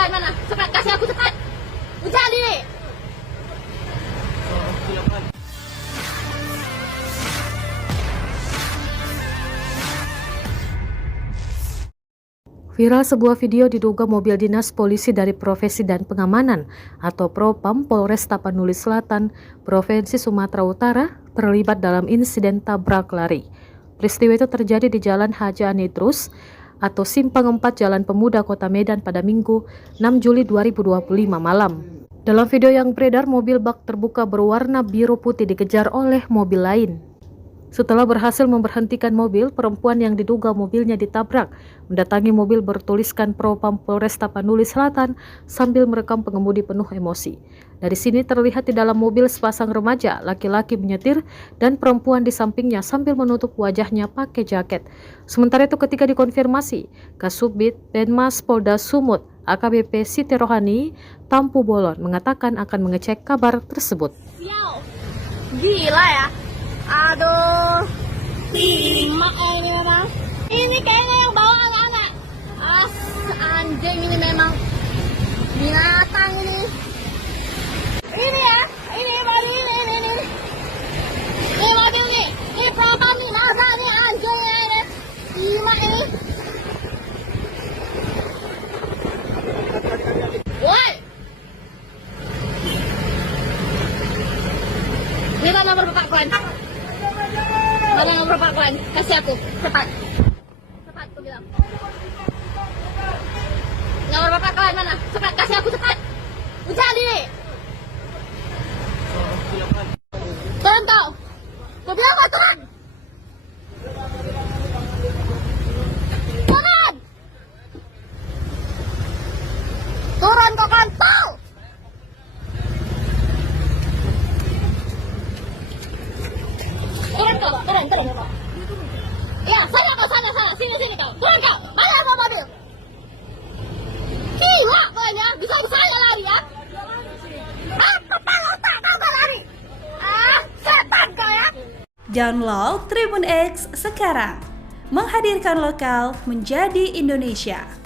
kalian mana? Cepat kasih aku cepat. Jadi. Viral sebuah video diduga mobil dinas polisi dari Profesi dan Pengamanan atau Propam Polres Tapanuli Selatan, Provinsi Sumatera Utara terlibat dalam insiden tabrak lari. Peristiwa itu terjadi di Jalan Haji Anidrus atau Simpang 4 Jalan Pemuda Kota Medan pada Minggu 6 Juli 2025 malam. Dalam video yang beredar, mobil bak terbuka berwarna biru putih dikejar oleh mobil lain. Setelah berhasil memberhentikan mobil, perempuan yang diduga mobilnya ditabrak mendatangi mobil bertuliskan Propam Polres Tapanuli Selatan sambil merekam pengemudi penuh emosi. Dari sini terlihat di dalam mobil sepasang remaja, laki-laki menyetir dan perempuan di sampingnya sambil menutup wajahnya pakai jaket. Sementara itu ketika dikonfirmasi, Kasubdit Penmas Polda Sumut AKBP Siti Rohani Tampu Bolon mengatakan akan mengecek kabar tersebut. Gila ya. Aduh, simak ini memang. Ini kayaknya yang bawa anak-anak. Anjing ini memang binatang ini. Ini ya, ini mobil ini. Ini mobil nih, ini Propam nih, masa nih anjing ini. Simak ini. Woi. Minta nomor bapak kalian. Mana nomor bapak kalian? Kasih aku, cepat. Cepat, aku bilang. Nomor bapak kalian mana? Cepat, kasih aku cepat. Jadi. Turun kau. Aku bilang kau turun. Turun. Turun kau kontol. Turun. Ya, sana, sini kau. Turun kau, mana mau mobil? Gila kalian ya, bisa saya lari ya? Kepala otak kau lari. Setan kau ya. Download Tribun X sekarang, menghadirkan lokal menjadi Indonesia.